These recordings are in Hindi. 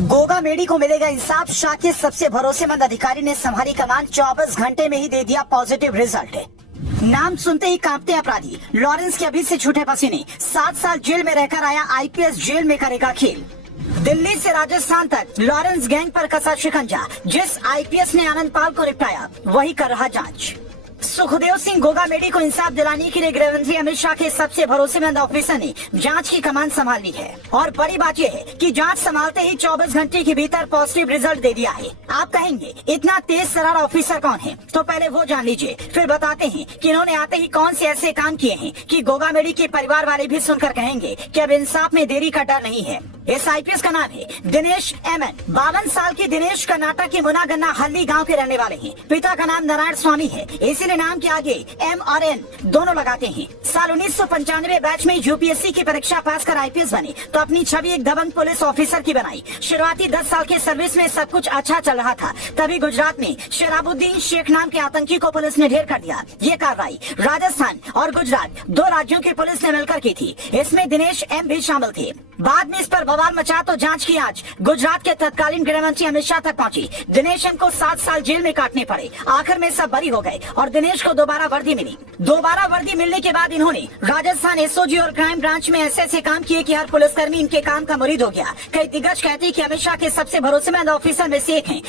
गोगा मेडी को मिलेगा इंसाफ। शाह के सबसे भरोसेमंद अधिकारी ने संभाली कमान, 24 घंटे में ही दे दिया पॉजिटिव रिजल्ट। नाम सुनते ही कांपते अपराधी। लॉरेंस के अभी से छूटे पसीने। 7 साल जेल में रहकर आया आईपीएस, जेल में करेगा खेल। दिल्ली से राजस्थान तक लॉरेंस गैंग पर कसा शिकंजा। जिस आईपीएस ने आनंद पाल को निपटाया वही कर रहा जांच। सुखदेव सिंह गोगा मेडी को इंसाफ दिलाने के लिए गृह मंत्री अमित शाह के सबसे भरोसेमंद ऑफिसर ने जांच की कमान संभाल ली है। और बड़ी बात यह है कि जांच संभालते ही 24 घंटे के भीतर पॉजिटिव रिजल्ट दे दिया है। आप कहेंगे इतना तेज सरार ऑफिसर कौन है, तो पहले वो जान लीजिए, फिर बताते हैं कि इन्होंने आते ही कौन से ऐसे काम किए हैं कि गोगा मेडी के परिवार वाले भी सुनकर कहेंगे कि अब इंसाफ में देरी का डर नहीं है। इस आईपीएस का नाम है दिनेश एमएन। 52 साल के दिनेश कर्नाटक के मुनागन्ना हल्ली गांव के रहने वाले हैं। पिता का नाम नारायण स्वामी है, इसीलिए नाम के आगे एम और एन दोनों लगाते हैं। साल 1995 बैच में यूपीएससी की परीक्षा पास कर आईपीएस बने तो अपनी छवि एक दबंग पुलिस ऑफिसर की बनाई। शुरुआती 10 साल के सर्विस में सब कुछ अच्छा चल रहा था, तभी गुजरात में शराबुद्दीन शेख नाम के आतंकी को पुलिस ने ढेर कर दिया। ये कार्रवाई राजस्थान और गुजरात, 2 राज्यों की पुलिस ने मिलकर की थी। इसमें दिनेश एम भी शामिल थे। बाद में इस पर बवाल मचा तो जांच की आज गुजरात के तत्कालीन गृह मंत्री अमित शाह तक पहुंची। दिनेश एम को 7 साल जेल में काटने पड़े। आखिर में सब बरी हो गए और दिनेश को दोबारा वर्दी मिली। दोबारा वर्दी मिलने के बाद इन्होंने राजस्थान एसओजी और क्राइम ब्रांच में ऐसे काम किए कि हर पुलिसकर्मी इनके काम का मुरीद हो गया। कई दिग्गज कहते हैं कि अमित शाह के सबसे भरोसेमंद ऑफिसर में से एक हैं।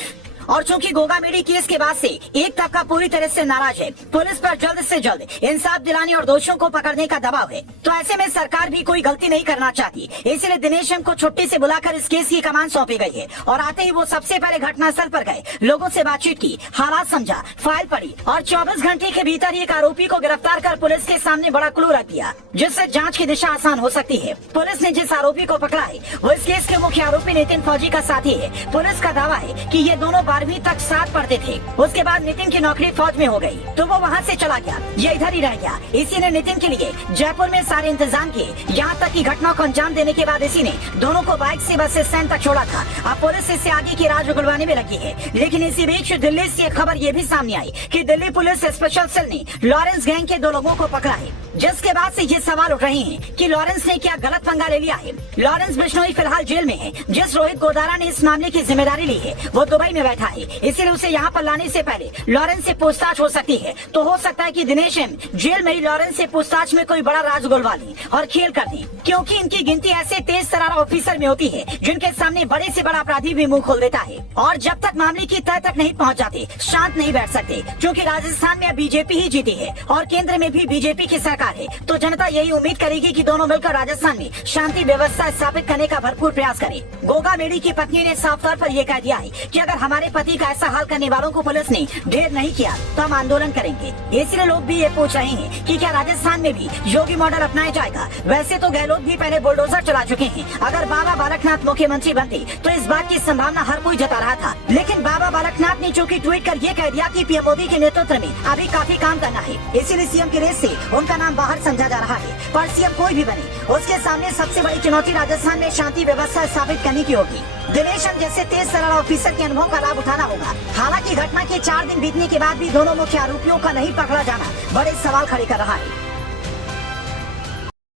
और चूंकि गोगा मेडी केस के बाद से एक तबका पूरी तरह से नाराज है, पुलिस पर जल्द से जल्द इंसाफ दिलाने और दोषियों को पकड़ने का दबाव है, तो ऐसे में सरकार भी कोई गलती नहीं करना चाहती। इसलिए दिनेश एम को छुट्टी से बुलाकर इस केस की कमान सौंपी गई है। और आते ही वो सबसे पहले घटनास्थल पर गए, लोगों से बातचीत की, हालात समझा, फाइल पढ़ी और 24 घंटे के भीतर एक आरोपी को गिरफ्तार कर पुलिस के सामने बड़ा क्लू रख दिया, जिससे जाँच की दिशा आसान हो सकती है। पुलिस ने जिस आरोपी को पकड़ा है वो इस केस के मुख्य आरोपी नितिन फौजी का साथी है। पुलिस का दावा है कि ये दोनों 12वीं तक साथ पढ़ते थे। उसके बाद नितिन की नौकरी फौज में हो गई तो वो वहाँ से चला गया, ये इधर ही रह गया। इसी ने नितिन के लिए जयपुर में सारे इंतजाम किए। यहाँ तक कि घटना को अंजाम देने के बाद इसी ने दोनों को बाइक से बस स्टैंड तक छोड़ा था। अब पुलिस इससे आगे की राज उगलवाने में लगी है। लेकिन इसी बीच दिल्ली से खबर ये भी सामने आई कि दिल्ली पुलिस स्पेशल सेल ने लॉरेंस गैंग के 2 लोगों को पकड़ा है, जिसके बाद से ये सवाल उठ रहे हैं कि लॉरेंस ने क्या गलत पंगा ले लिया है। लॉरेंस बिश्नोई फिलहाल जेल में है। जिस रोहित गोदारा ने इस मामले की जिम्मेदारी ली है वो दुबई में बैठा है, इसीलिए उसे यहाँ पर लाने से पहले लॉरेंस से पूछताछ हो सकती है। तो हो सकता है कि दिनेश एम जेल में ही लॉरेंस से पूछताछ में कोई बड़ा राज गुलवा ले और खेल कर दे, क्योंकि इनकी गिनती ऐसे तेज तरार ऑफिसर में होती है जिनके सामने बड़े से बड़ा अपराधी भी मुंह खोल देता है और जब तक मामले की तह तक नहीं पहुँच जाते शांत नहीं बैठ सकते। क्योंकि राजस्थान में बीजेपी ही जीती है और केंद्र में भी बीजेपी की सरकार है, तो जनता यही उम्मीद करेगी कि दोनों मिलकर राजस्थान में शांति व्यवस्था स्थापित करने का भरपूर प्रयास करें। गोगा मेडी की पत्नी ने साफ तौर पर यह कह दिया है कि अगर हमारे पति का ऐसा हाल करने वालों को पुलिस ने ढेर नहीं किया तो हम आंदोलन करेंगे। इसलिए लोग भी ये पूछ रहे हैं कि क्या राजस्थान में भी योगी मॉडल अपनाया जाएगा। वैसे तो गहलोत भी पहले बुलडोजर चला चुके हैं। अगर बाबा बालकनाथ मुख्यमंत्री बनते तो इस बात की संभावना हर कोई जता रहा था, लेकिन बाबा बालकनाथ ने चूंकि ट्वीट कर ये कह दिया कि पीएम मोदी के नेतृत्व में अभी काफी काम करना है, इसीलिए सीएम की रेस से उनका नाम बाहर समझा जा रहा है। पर सीएम कोई भी बने, उसके सामने सबसे बड़ी चुनौती राजस्थान में शांति व्यवस्था स्थापित करने की होगी। दिनेश एम जैसे तेज तरार ऑफिसर के अनुभव का लाभ उठाना होगा। हालांकि घटना के 4 दिन बीतने के बाद भी दोनों मुख्य आरोपियों का नहीं पकड़ा जाना बड़े सवाल खड़े कर रहा है।